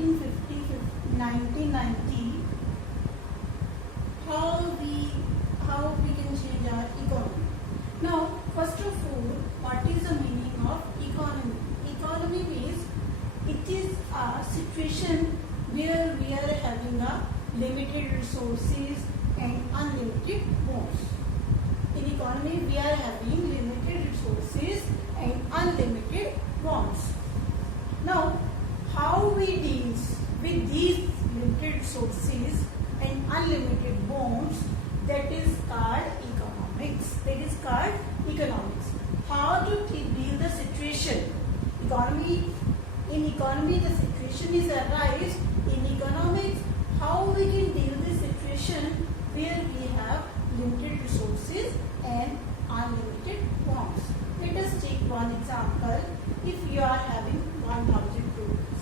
1950, 1990, how we can change our economy. Now, first of all, what is the meaning of economy? Economy means it is a situation where we are having a limited resources and unlimited wants. In economy, we are having limited resources and unlimited wants. Now, how we deal with these limited resources and unlimited wants, that is called economics. That is called economics. How to deal the situation? In economy, the situation is arise. In economics, how we can deal the situation where we have limited resources and unlimited wants. Let us take one example. If you are having 1,000 rupees,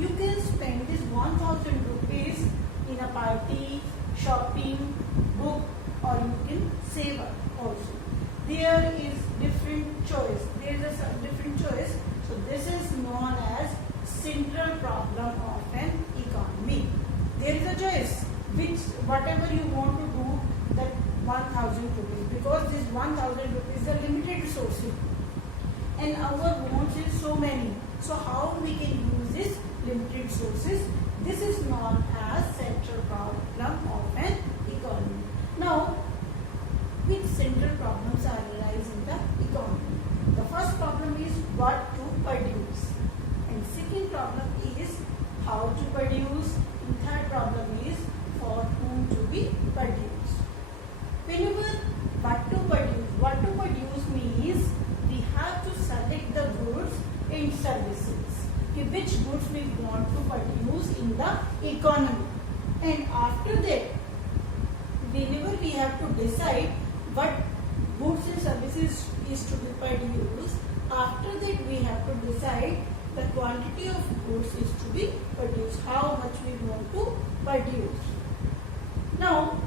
you can spend this 1,000 rupees in a party, shopping, book, or you can save up also. There is different choice. There is a different choice. So this is known as central problem of an economy. There is a choice which whatever you want to do, that 1,000 rupees, because this 1,000 rupees is a limited resource and our wants is so many. So how we can use this limited resources? This is known as central problem of an economy. Now, which central problems are arise in the economy? The first problem is what to produce, and second problem is how to produce, and third problem is for whom to be produced. Whenever what to produce means we have to select the goods and services. Which goods we want to produce in the economy, and after that, whenever we have to decide what goods and services is to be produced, after that we have to decide the quantity of goods is to be produced, how much we want to produce. Now,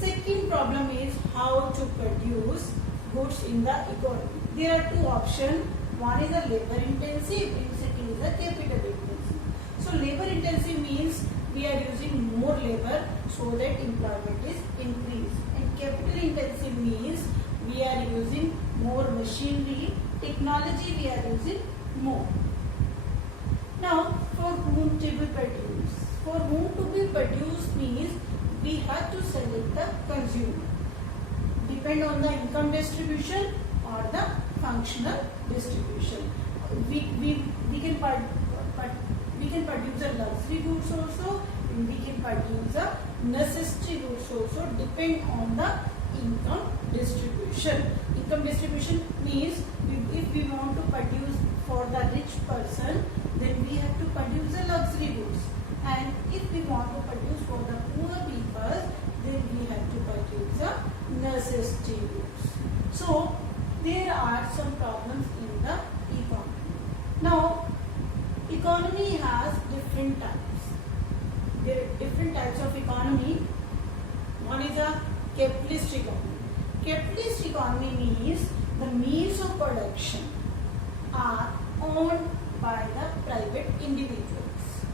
second problem is how to produce goods in the economy. There are two options. One is a labor intensive and second is a capital intensive. So labor intensive means we are using more labor so that employment is increased, and capital intensive means we are using more machinery, technology we are using more. Now, for whom to be produced? For whom to be produced means we have to select the consumer. Depend on the income distribution or the functional distribution. We can produce a luxury goods also, and we can produce a necessity goods also, depend on the income distribution. Income distribution means if we want to produce for the rich person, then we have to produce the luxury goods, and if we want to produce for the poor people, then we have to produce the necessity goods. So there are some problems in the economy. Now, economy has different types. There are different types of economy. One is a capitalist economy. Capitalist economy means the means of production are owned by the private individuals.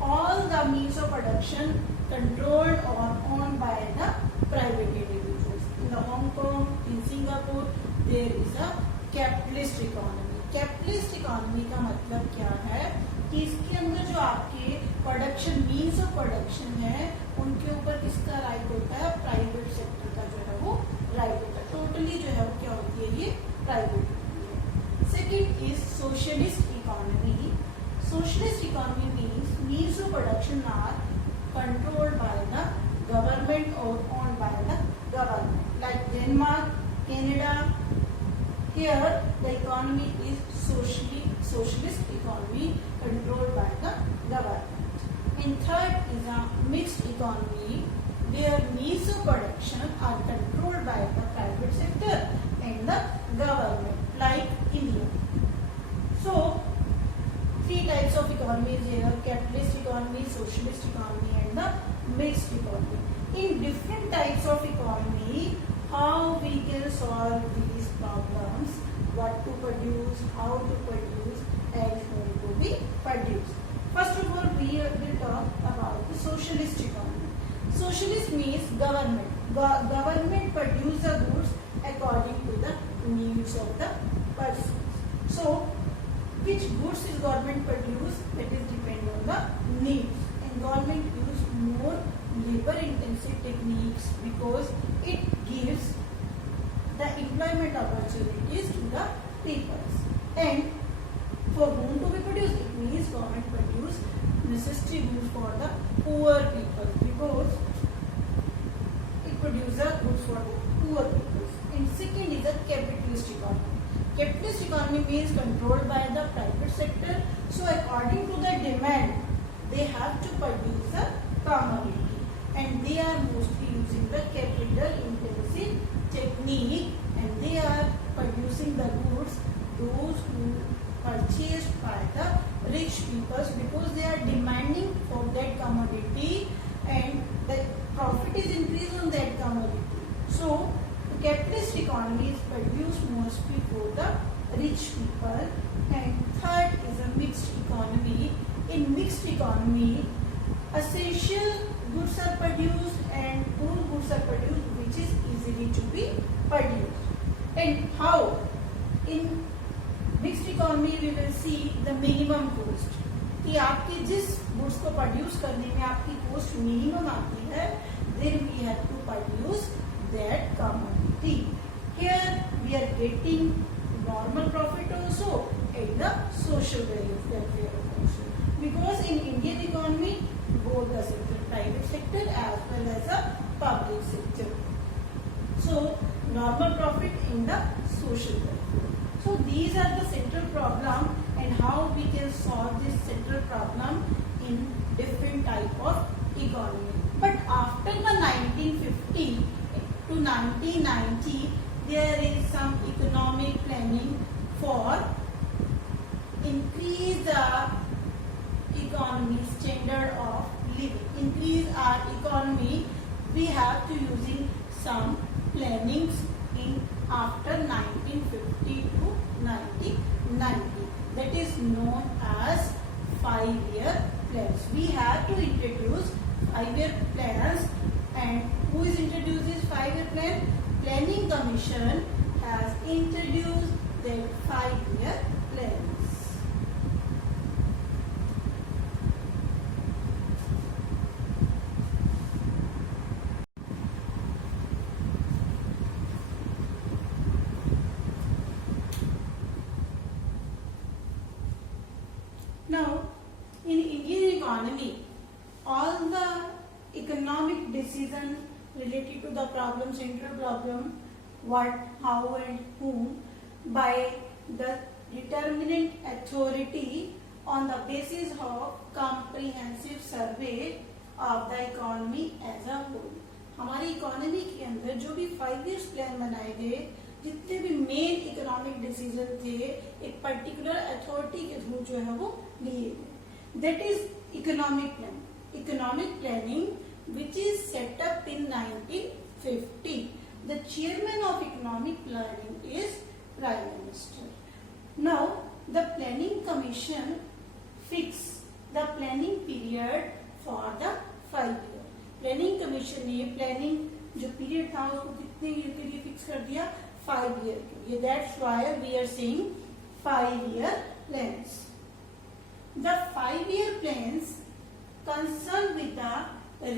All the means of production controlled or owned by the private individuals. In the Hong Kong, in Singapore, there is a capitalist economy. Capitalist economy का मतलब क्या है कि इसके अंदर जो आपके production means of production है, उनके ऊपर किसका राइट होता है? प्राइवेट सेक्टर का जो है वो राइट होता है. टोटली जो है वो क्या होती है? ये प्राइवेट होती है. Second is socialist economy. Socialist economy means of production are controlled by the government और owned by the government, like Denmark, Canada. Here the economy is socialist economy controlled by the government. And third is a mixed economy where means of production are controlled by the private sector and the government, like India. So three types of economies here: capitalist economy, socialist economy, and the mixed economy. In different types of economy, how we can solve these problems, what to produce, how to produce, and whom to be produced. First of all, we socialist economy. Socialist means government. Government produce the goods according to the needs of the person. So, which goods is government produce? That is depend on the needs. And government use more labor-intensive techniques because it gives the employment opportunities to the people. And for whom to be produced? It means government produce necessary goods for the poor people because it produces goods for the poor people. And second is a capitalist economy. Capitalist economy means controlled by the private sector. So according to the demand, they have to produce a commodity, and they are mostly using the capital intensive technique, and they are producing the goods those who purchased by the rich people because they are demanding for that commodity and the profit is increased on that commodity. So the capitalist economy is produced mostly for the rich people. And third is a mixed economy. In mixed economy, essential goods are produced and those goods are produced which is easily to be produced. And how? In mixed economy we will see the minimum cost कि आपके जिस goods को produce करने में आपकी cost minimum आती है, then we have to produce that commodity. Here we are getting normal profit also and the social value that we are also, because in Indian economy both the sector, private sector as well as the public sector. So normal profit in the social value. So these are the central problem and how we can solve this central problem in different type of economy. But after the 1950 to 1990, there is some economic planning for increase the economy standard of living. Increase our economy, we have to using some plannings in after 1950 to 1990. That is known as 5-year plans. We have to introduce 5-year plans. And who is introduced this 5-year plan? Planning Commission has introduced that 5-year plans. Now, in Indian economy, all the economic decision related to the problem, central problem, what, how and whom, by the determinant authority on the basis of comprehensive survey of the economy as a whole. हमारी economy के अंदर जो भी 5 years plan बनाए गए, जितने भी main economic decision थे, एक पर्टिकुलर अथॉरिटी के थ्रू जो है वो लिए गए. That is economic plan. Economic planning which is set up in 1950. The chairman of economic planning is prime minister. Now the planning commission fix the planning period for the 5 years. Planning commission ने planning जो period था उसको कितने year के लिए fix कर दिया? 5 year के लिए. That's why we are saying 5-year plans. The 5-year plans concern with the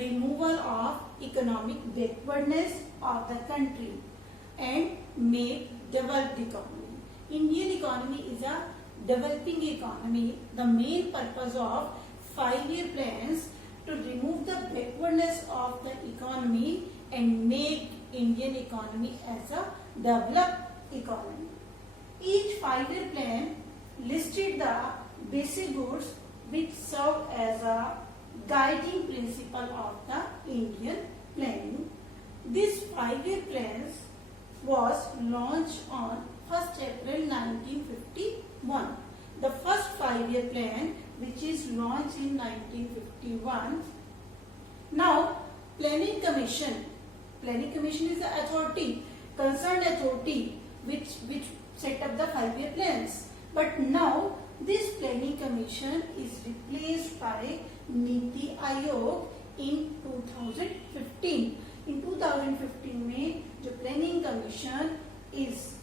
removal of economic backwardness of the country and make developed economy. Indian economy is a developing economy. The main purpose of 5-year plans to remove the backwardness of the economy and make Indian economy as a developed economy. Each 5-year plan listed the basic goods which serve as a guiding principle of the Indian planning. This 5-year plans was launched on 1st April 1951. The first 5-year plan which is launched in 1951. Now, Planning Commission is the authority, concerned authority which set up the 5-year plans. But now this Planning Commission is replaced by Niti Aayog in 2015. In 2015 में जो planning commission is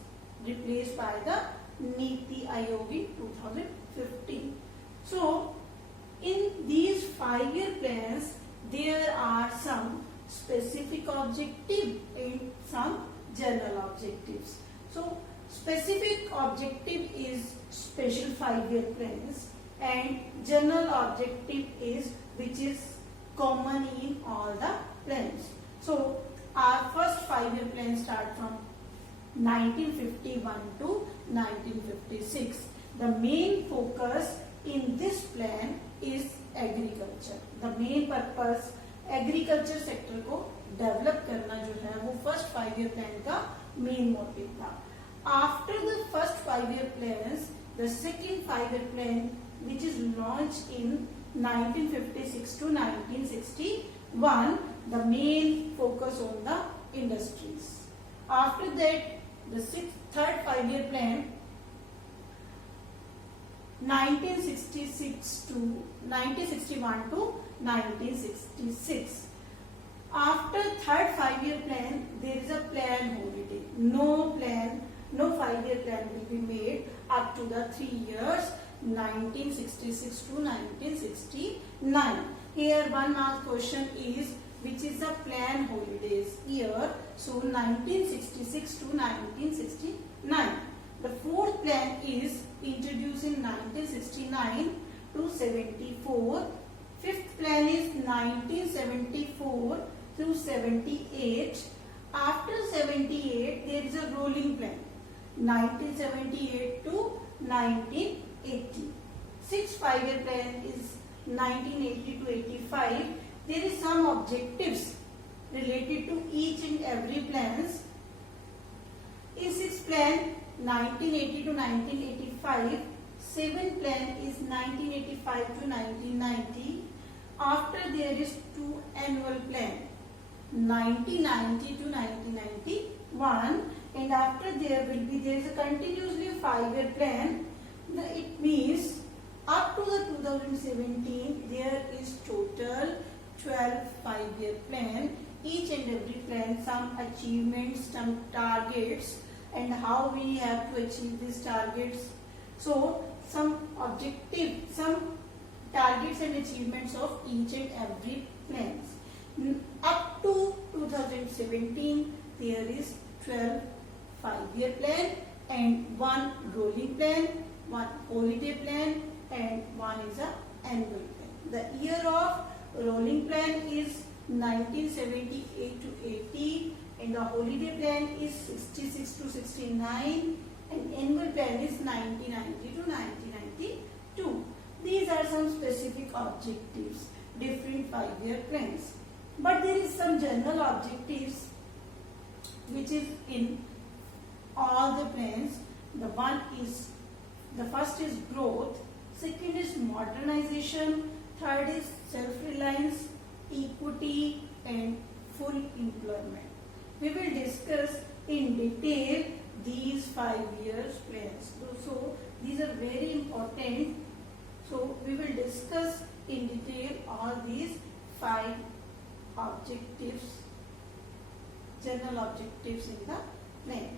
replaced by the Niti Aayog in 2015. So in these 5-year plans there are some specific objective and some general objectives. So specific objective is special 5-year plans and general objective is which is common in all the plans. So our first 5-year plan start from 1951 to 1956. The main focus in this plan is agriculture. The main purpose agriculture sector को develop करना जो है वो first 5-year plan का main motive था. After the first 5-year plans, the second 5-year plan which is launched in 1956 to 1961, the main focus on the industries. After that, the third 5-year plan 1961 to 1966. After third 5-year plan, there is a plan holiday. No 5-year plan will be made up to the 3 years 1966 to 1969. Here 1 mark question is which is the plan holidays year. So 1966 to 1969. The fourth plan is introduced in 1969 to 74. Fifth plan is 1974 to 78. After 78, there is a rolling plan, 1978 to 1980. Sixth 5-year plan is 1980 to 85. There is some objectives related to each and every plans. In sixth plan, 1980 to 1985. Seventh plan is 1985 to 1990. After there is 2 annual plan, 1990 to 1991, and after there is a continuously 5-year plan. It means up to the 2017 there is total 12 5-year plan. Each and every plan, some achievements, some targets, and how we have to achieve these targets. So some objective, some targets and achievements of each and every plans. Up to 2017 there is 12 5-year plan and 1 rolling plan, 1 holiday plan, and 1 is a annual plan. The year of rolling plan is 1978 to 80, and the holiday plan is 66 to 69, and annual plan is 1990 to 1992. These are some specific objectives, different 5-year plans. But there is some general objectives which is in all the plans. The first is growth, second is modernization, third is self-reliance, equity, and full employment. We will discuss in detail these 5-year plans. So these are very important. So we will discuss in detail all these 5 objectives, general objectives in the plan.